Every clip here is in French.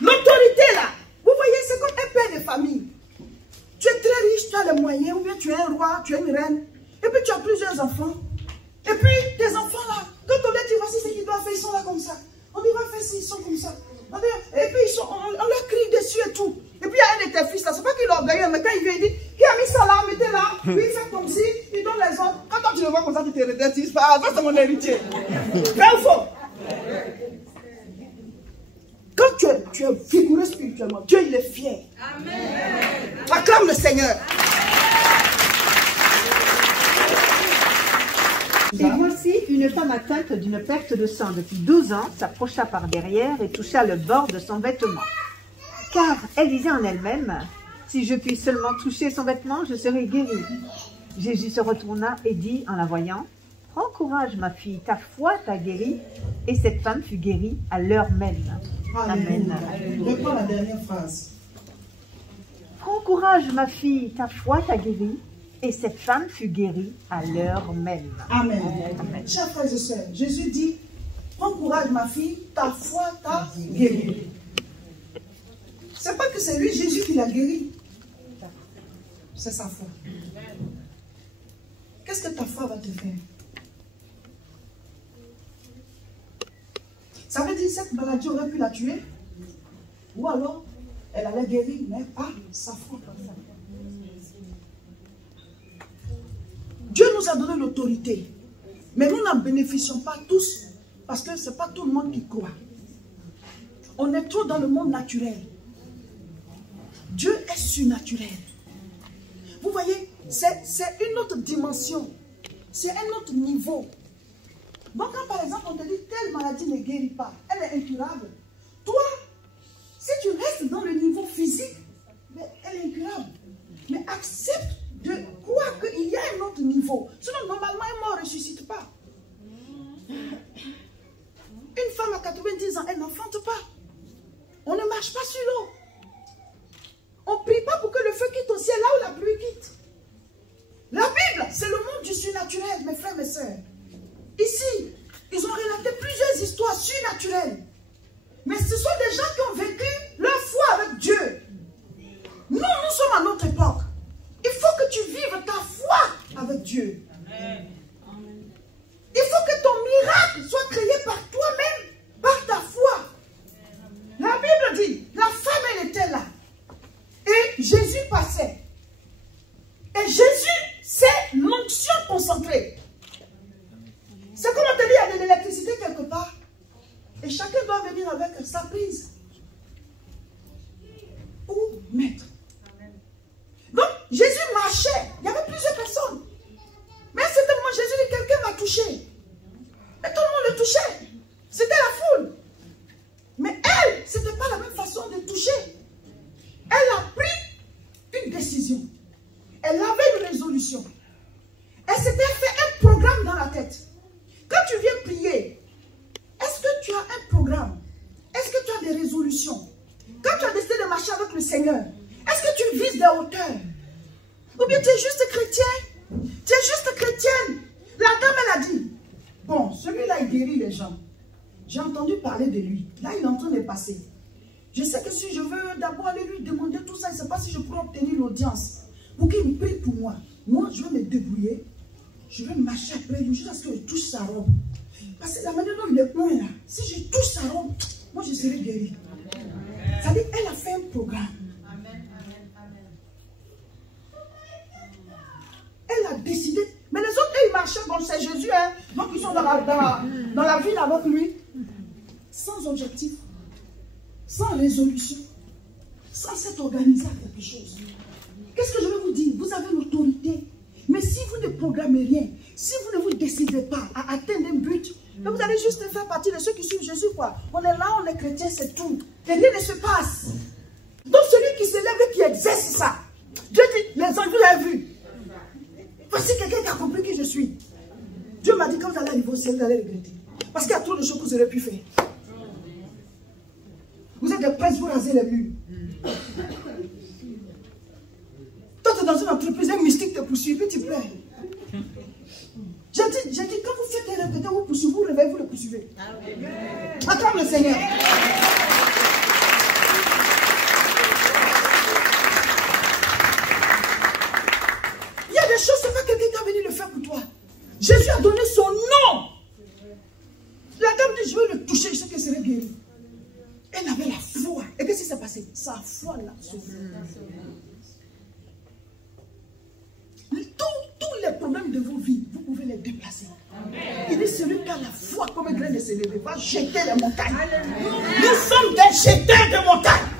L'autorité là, vous voyez, c'est comme un père de famille. Tu es très riche, tu as les moyens, ou bien tu es un roi, tu es une reine, et puis tu as plusieurs enfants. Et puis tes enfants là, quand on leur dit voici ce qu'ils doivent faire, ils sont là comme ça. On dit va faire ci, ils sont comme ça. Et puis on leur crie dessus et tout. Et puis il y a un de tes fils là, c'est pas qu'il est orgueilleux, mais quand il vient, il dit qui a mis ça là, mettez là, puis il fait comme si, il donne les autres. Quand toi, tu le vois comme ça, tu te redettes, tu dis ça c'est mon héritier. Vrai ou faux? Quand tu es vigoureux spirituellement, Dieu il est fier. Amen. Acclame le Seigneur. Et voici une femme atteinte d'une perte de sang depuis 12 ans s'approcha par derrière et toucha le bord de son vêtement. Car elle disait en elle-même, si je puis seulement toucher son vêtement, je serai guérie. Jésus se retourna et dit en la voyant, prends courage ma fille, ta foi t'a guérie. Et cette femme fut guérie à l'heure même. Amen. Reprends la dernière phrase. Prends courage ma fille, ta foi t'a guérie. Et cette femme fut guérie à l'heure même. Amen. Amen. Chers frères et sœurs, Jésus dit, prends courage ma fille, ta foi t'a guérie. C'est pas que c'est lui, Jésus, qui l'a guéri. C'est sa foi. Qu'est-ce que ta foi va te faire? Ça veut dire que cette maladie aurait pu la tuer? Ou alors, elle allait guérir, mais pas sa foi. Dieu nous a donné l'autorité, mais nous n'en bénéficions pas tous, parce que ce n'est pas tout le monde qui croit. On est trop dans le monde naturel. Dieu est surnaturel. Vous voyez, c'est une autre dimension, c'est un autre niveau. Donc quand par exemple on te dit telle maladie ne guérit pas, elle est incurable, toi, si tu restes dans le niveau physique, elle est incurable. Mais accepte de croire qu'il y a un autre niveau. Sinon, normalement, un mort ne ressuscite pas. Une femme à 90 ans, elle n'enfante pas. On ne marche pas sur l'eau. On ne prie pas pour que le feu quitte au ciel là où la pluie quitte. La Bible, c'est le monde du surnaturel, mes frères et mes sœurs. Ici, ils ont relaté plusieurs histoires surnaturelles. Mais ce sont des gens qui ont vécu leur foi avec Dieu. Nous sommes à notre époque. Il faut que tu vives ta foi avec Dieu. Amen. Il faut que ton miracle soit créé par toi-même, par ta foi. La Bible dit, la femme elle était là. Et Jésus passait. Et Jésus, c'est l'onction concentrée. C'est comme on te dit, il y a de l'électricité quelque part. Et chacun doit venir avec sa prise. Ou mettre. Donc, Jésus marchait. Il y avait plusieurs personnes. Mais à ce moment, Jésus dit, quelqu'un m'a touché. Et tout le monde le touchait. C'était la foule. Mais elle, ce n'était pas la même façon de toucher. Elle a pris une décision. Elle avait une résolution. Elle s'était fait un programme dans la tête. Quand tu viens prier, est-ce que tu as un programme? Est-ce que tu as des résolutions? Quand tu as décidé de marcher avec le Seigneur, est-ce que tu vises des hauteurs? Ou bien tu es juste chrétien? Tu es juste chrétienne? La dame, elle a dit, bon, celui-là, il guérit les gens. J'ai entendu parler de lui. Là, il est en train de passer. Je sais que si je veux d'abord aller lui demander tout ça, je ne sais pas si je pourrais obtenir l'audience. Pour qu'il me prie pour moi. Moi, je vais me débrouiller. Je vais marcher après lui jusqu'à ce que je touche sa robe. Parce que la manière dont il est plein là, si je touche sa robe, moi, je serai guéri. Ça veut dire qu'elle a fait un programme. Elle a décidé. Mais les autres, ils marchaient, bon, c'est Jésus, hein. Donc ils sont dans la ville avec lui. Sans objectif, sans résolution, sans s'être organisé à quelque chose. Qu'est-ce que je vais vous dire? Vous avez l'autorité. Mais si vous ne programmez rien, si vous ne vous décidez pas à atteindre un but, vous allez juste faire partie de ceux qui suivent Jésus, quoi. On est là, on est chrétien, c'est tout. Et rien ne se passe. Donc celui qui se lève et qui exerce ça, Dieu dit, les anges, vous l'avez vu. Voici quelqu'un qui a compris qui je suis. Dieu m'a dit, quand vous allez arriver au ciel, vous allez regretter. Parce qu'il y a trop de choses que vous aurez pu faire. Vous êtes des princes, vous rasez les murs. Toi, tu es dans une entreprise, un mystique te poursuit, puis tu pleures. J'ai dit, quand vous faites un répété, vous poursuivez, vous réveillez, vous le poursuivez. Acclame le Seigneur. foi. Et qu'est-ce qui s'est passé? Sa foi l'a sauvé. Tous les problèmes de vos vies, vous pouvez les déplacer. Il dit celui qui a la foi comme un grain de sélévé va jeter les montagnes. Nous sommes des jeteurs de montagnes.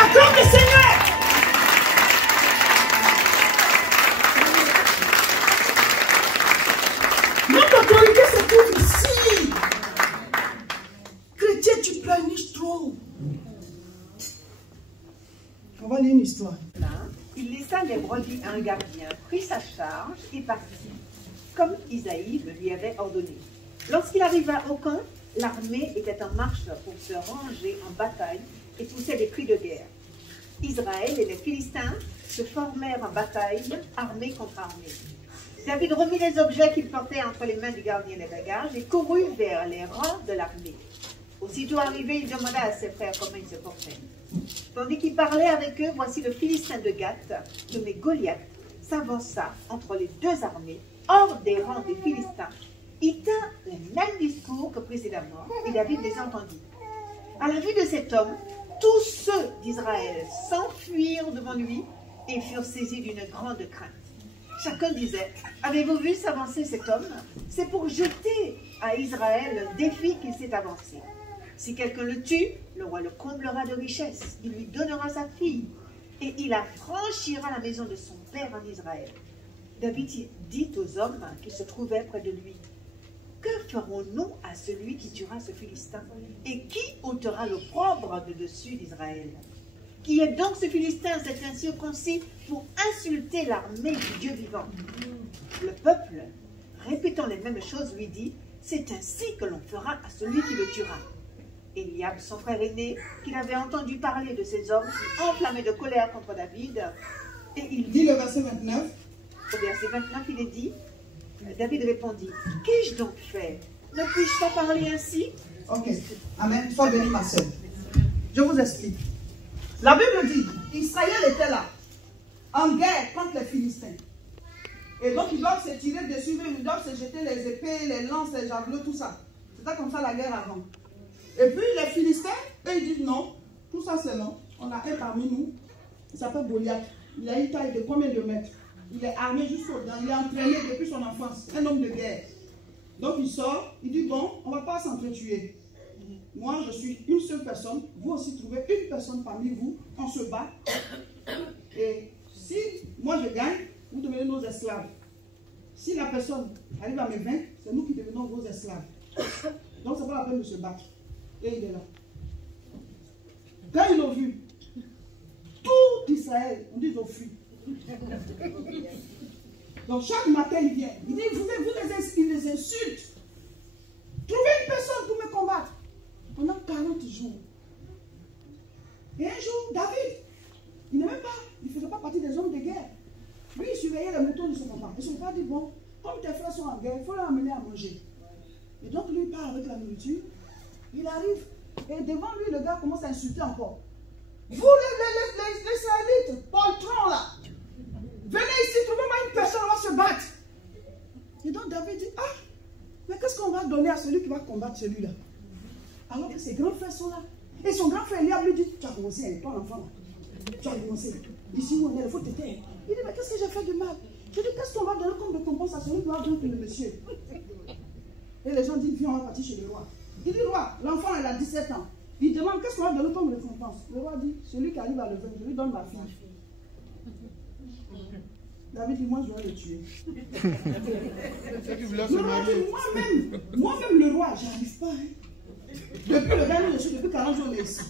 Acclame le Seigneur. Notre autorité se trouve ici. Chrétien, tu planifies trop. On va lire une histoire. Il laissa les brebis à un gardien, prit sa charge et partit, comme Isaïe le lui avait ordonné. Lorsqu'il arriva au camp, l'armée était en marche pour se ranger en bataille et poussait des cris de guerre. Israël et les Philistins se formèrent en bataille, armée contre armée. David remit les objets qu'il portait entre les mains du gardien des bagages et courut vers les rangs de l'armée. Aussitôt arrivé, il demanda à ses frères comment ils se portaient. Tandis qu'il parlait avec eux, voici le Philistin de Gath, nommé Goliath, s'avança entre les deux armées, hors des rangs des Philistins. Il tint le même discours que précédemment, et David les entendit. À la vue de cet homme, tous ceux d'Israël s'enfuirent devant lui et furent saisis d'une grande crainte. Chacun disait, avez-vous vu s'avancer cet homme? C'est pour jeter à Israël le défi qu'il s'est avancé. Si quelqu'un le tue, le roi le comblera de richesses, il lui donnera sa fille, et il affranchira la maison de son père en Israël. David dit aux hommes qui se trouvaient près de lui, que ferons-nous à celui qui tuera ce Philistin? Et qui ôtera l'opprobre de dessus d'Israël? Qui est donc ce Philistin, cet incirconcis, pour insulter l'armée du Dieu vivant? Le peuple, répétant les mêmes choses, lui dit, c'est ainsi que l'on fera à celui qui le tuera. Eliab, son frère aîné, qu'il avait entendu parler de ces hommes, fut enflammé de colère contre David. Et il dit le verset 29. Au verset 29, il est dit, David répondit, qu'ai-je donc fait? Ne puis-je pas parler ainsi? Ok, amen. Sois béni, ma soeur. Je vous explique. La Bible dit, Israël était là, en guerre contre les Philistins. Et donc ils doivent se tirer dessus, ils doivent se jeter les épées, les lances, les javelots, tout ça. C'était comme ça la guerre avant. Et puis les Philistins, eux, ils disent non, tout ça c'est non. On a un parmi nous, il s'appelle Goliath. Il a une taille de combien de mètres? Il est armé jusqu'aux dents, il est entraîné depuis son enfance, un homme de guerre. Donc il sort, il dit bon, on ne va pas s'entretuer. Moi je suis une seule personne, vous aussi trouvez une personne parmi vous, on se bat. Et si moi je gagne, vous devenez nos esclaves. Si la personne arrive à me vaincre, c'est nous qui devenons vos esclaves. Donc c'est pas la peine de se battre. Et il est là. Quand ils l'ont vu, tout Israël, on dit ils ont fui. Donc chaque matin il vient, il dit il les insulte. Trouvez une personne pour me combattre. Pendant 40 jours. Et un jour, David, il ne faisait pas partie des hommes de guerre. Lui, il surveillait les moutons de son papa. Et son père dit, bon, comme tes frères sont en guerre, il faut les amener à manger. Et donc lui, il part avec la nourriture. Il arrive. Et devant lui, le gars commence à insulter encore. Vous, les Israélites, poltrons là, venez ici, trouvez-moi une personne, on va se battre. Et donc David dit, ah, mais qu'est-ce qu'on va donner à celui qui va combattre celui-là? Alors que ses grands frères sont là. Et son grand frère Eliab lui dit, tu as commencé avec toi l'enfant là. Tu as commencé. Ici où on est, il faut te taire. Il dit, mais qu'est-ce que j'ai fait de mal? Je dis, qu'est-ce qu'on va donner comme récompense à celui qui va vaincre le monsieur? Et les gens disent, viens, on va partir chez le roi. Il dit, roi, l'enfant il a 17 ans. Il demande, qu'est-ce qu'on va donner comme récompense? Le roi dit, celui qui arrive à le vaincre, je lui donne ma fille. David dit, moi je vais le tuer. Le roi dit, moi-même le roi, j'arrive pas. Hein. Depuis le dernier, je suis depuis 40 jours ici.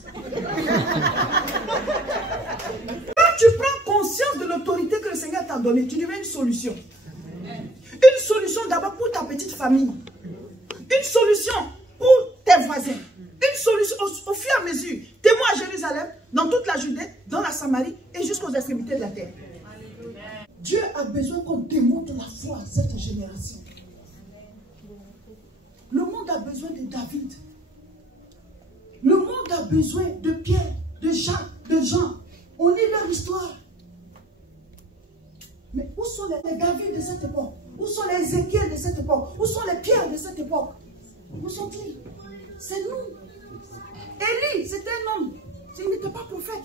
Quand tu prends conscience de l'autorité que le Seigneur t'a donnée, tu devais une solution. Une solution d'abord pour ta petite famille. Une solution pour tes voisins. Une solution au fur et à mesure. Témoin à Jérusalem, dans toute la Judée, dans la Samarie et jusqu'aux extrémités de la terre. Dieu a besoin qu'on démontre la foi à cette génération. Le monde a besoin de David. Le monde a besoin de Pierre, de Jacques, de Jean. On lit leur histoire. Mais où sont les David de cette époque? Où sont les Ézéchiel de cette époque? Où sont les Pierre de cette époque? Où sont-ils? C'est nous. Élie, c'était un homme. prophète.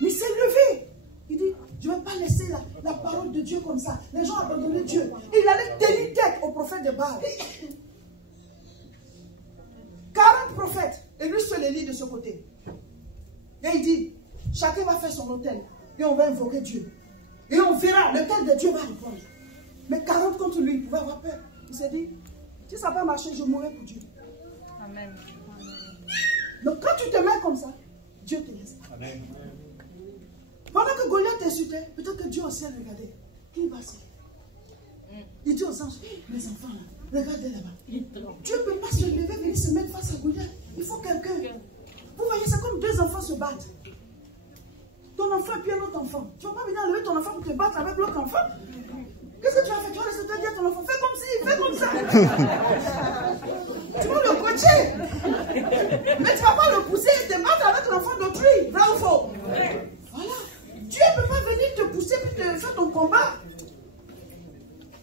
Mais il s'est levé. Il dit, je ne vais pas laisser la parole de Dieu comme ça. Les gens abandonnaient Dieu. Il allait tenir tête au prophète de Baal. 40 prophètes. Et lui seul Élie de ce côté. Et il dit, chacun va faire son autel. Et on va invoquer Dieu. Et on verra, l'autel de Dieu va répondre. Mais 40 contre lui, il pouvait avoir peur. Il s'est dit, si ça n'a pas marché, je mourrai pour Dieu. Amen. Donc quand tu te mets comme ça, Dieu te laisse. Amen. Pendant que Goliath t'insultait, peut-être que Dieu aussi a regardé. Qui va se lever? Il dit aux anges, mes enfants là, regardez là-bas. Dieu ne peut pas se lever, venir se mettre face à Goliath. Il faut quelqu'un. Vous voyez, c'est comme deux enfants se battent. Ton enfant et puis un autre enfant. Tu ne vas pas venir enlever ton enfant pour te battre avec l'autre enfant. Qu'est-ce que tu vas faire? Tu vas laisser te dire à ton enfant, fais comme ci, fais comme ça. Tu vas le coacher. Mais tu ne vas pas le pousser et te battre avec l'enfant d'autrui. Vrai ou faux? Voilà. Dieu ne peut pas venir te pousser et te faire ton combat.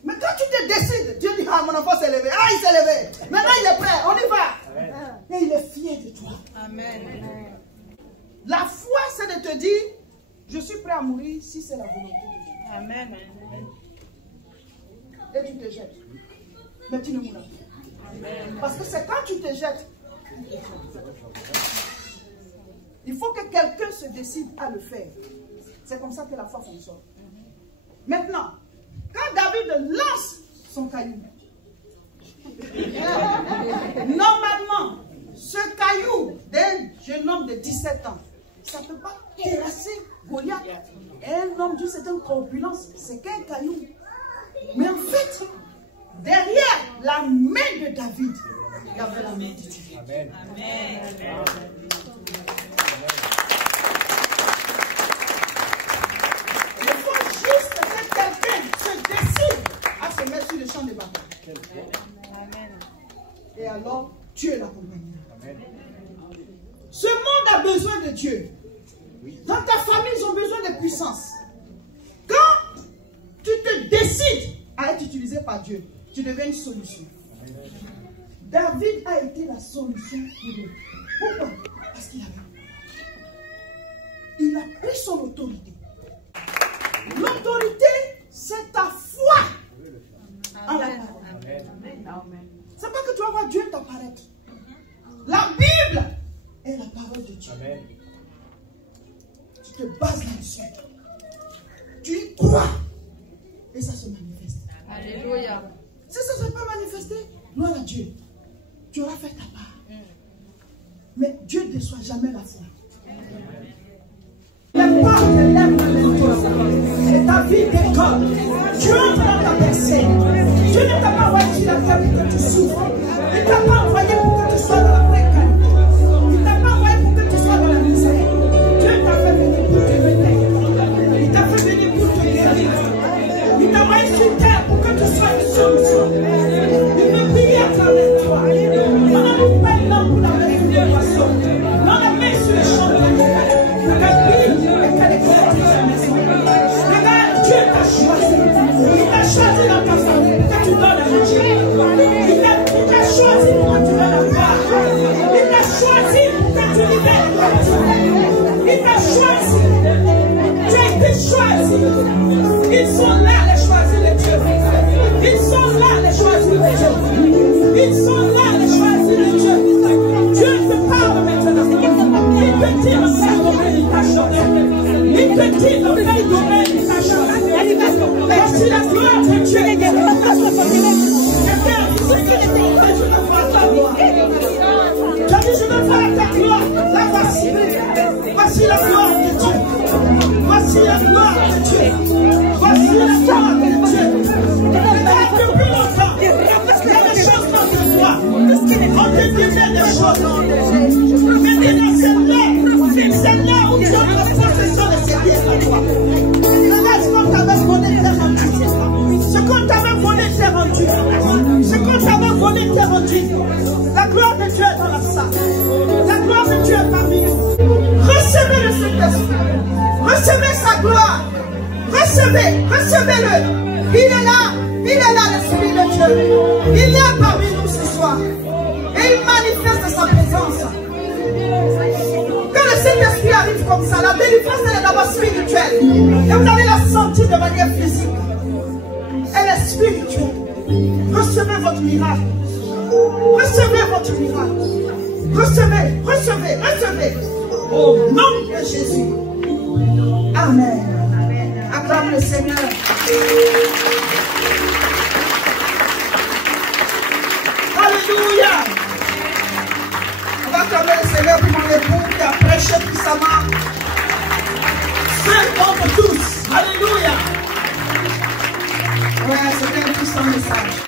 Mais quand tu te décides, Dieu dit, ah, mon enfant s'est levé. Ah, il s'est levé. Maintenant, il est prêt. On y va. Et il est fier de toi. Amen. La foi, c'est de te dire, je suis prêt à mourir si c'est la volonté de Dieu. Amen. Et tu te jettes. Mais tu ne mourras pas. Parce que c'est quand tu te jettes. Il faut que quelqu'un se décide à le faire. C'est comme ça que la foi fonctionne. Maintenant, quand David lance son caillou, normalement, ce caillou d'un jeune homme de 17 ans, ça ne peut pas terrasser Goliath. Et un homme d'une certaine corpulence, c'est qu'un caillou. Mais en fait, derrière la main de David, il y avait la main de Dieu. Amen. Amen. Il faut juste que quelqu'un se décide à se mettre sur le champ de bataille. Et alors, Dieu l'accompagnera. Ce monde a besoin de Dieu. Dans ta famille, ils ont besoin de puissance. Quand tu te décides à être utilisé par Dieu, tu deviens une solution. David a été la solution pour eux. Pourquoi? Parce qu'il avait. Il a pris son autorité. L'autorité, c'est ta foi en la parole. C'est pas que tu vas voir Dieu t'apparaître. La Bible est la parole de Dieu. Amen. Tu te bases là-dessus. Tu y crois. Et ça se manifeste. Alléluia. Si ça ne s'est pas manifesté, gloire à Dieu. Tu auras fait ta part. Mais Dieu ne déçoit jamais la foi. Les portes de ta vie d'école. Tu entres dans ta personne. Dieu ne t'a pas envoyé sur la terre pour que tu souffres. Il ne t'a pas envoyé pour que tu sois dans la précarité. Il ne t'a pas envoyé pour que tu sois dans la misère. Dieu t'a fait venir pour te bénir. Il t'a fait venir pour te guérir. Il t'a envoyé sur terre pour que tu sois une solution. Il veut prier à travers toi. On n'allume pas une lampe pour la mettre sur les poissons. On la met sur les champs de la terre. Qu'elle brille et qu'elle éclaire sa maison. Regarde, Dieu t'a choisi. Il t'a choisi dans ta famille pour que tu donnes à Dieu. Il t'a choisi pour que tu donnes la part. Il t'a choisi pour que tu libères la part. Il t'a choisi. Tu as été choisi. Ils sont là, les choisis de Dieu. Ils sont là, les choisis de Dieu. Ils sont là, les choisis de Dieu. Dieu te parle maintenant. Il te dit dans quel domaine il t'a choisi. Il te dit dans quel domaine il t'a choisi. Voici la gloire de Dieu. Je veux voir ta gloire. La voici. Voici la gloire de Dieu. Voici la gloire de Dieu. Voici la gloire de Dieu. Regarde depuis longtemps. Il y a des choses contre toi. On te disait des choses. Maintenant c'est là où tu as la possession de ces biens à toi. Regarde ce qu'on t'avait volé, t'es rendu. Ce qu'on t'avait volé, t'es rendu. Ce qu'on t'avait volé, t'es rendu. La gloire de Dieu est dans la salle. La gloire de Dieu est parmi nous. Recevez le Saint-Esprit. Recevez sa gloire. Recevez-le. Il est là l'Esprit de Dieu. Il est parmi nous ce soir. Et il manifeste sa présence. Quand le Saint-Esprit arrive comme ça, la spirituelle. Et vous allez la sentir de manière physique. Elle est spirituelle. Recevez votre miracle. Recevez votre miracle. Recevez, recevez, recevez. Au nom de Jésus. Amen. Acclame le Seigneur. Alléluia. On va acclamer le Seigneur pour mon époux qui a prêché puissamment. C'est bon pour tous. Alléluia. Ouais, c'était un puissant message.